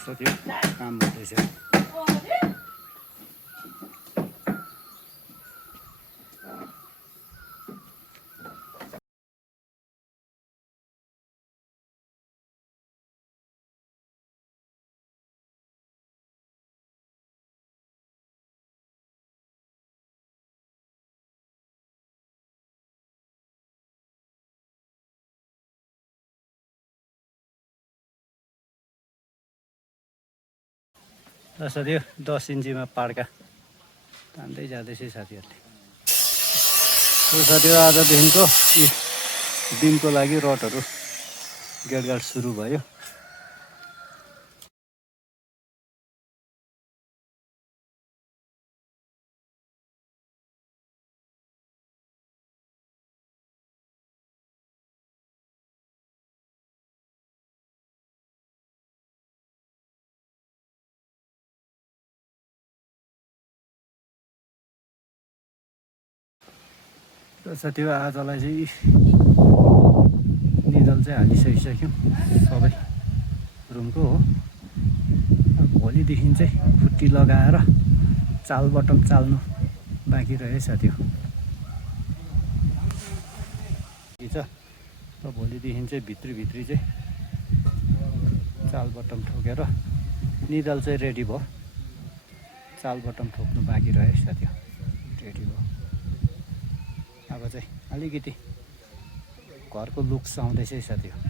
साथी काम हुँदैछ। र साथी 10 इन्चीमा पाड्का तान्दै जाँदैछ साथीहरूले। साथी आजदेखिको दिनको लागि रडहरू गेटगाड सुरु भयो। र साथीहरू आजलाई चाहिँ निडल चाहिँ हालिसकिसक्यौँ सबै रुमको हो। अब भोलिदेखि चाहिँ खुट्टी लगाएर चाल बटम चाल्नु बाँकी रह्यो साथीहरू। छ र भोलिदेखि चाहिँ भित्री चाहिँ चाल बटम ठोकेर निडल चाहिँ रेडी भयो। चाल बटम ठोक्नु बाँकी रह्यो साथीहरू, रेडी भयो। अब चाहिँ अलिकति घरको लुक्स आउँदैछ है साथीहरू।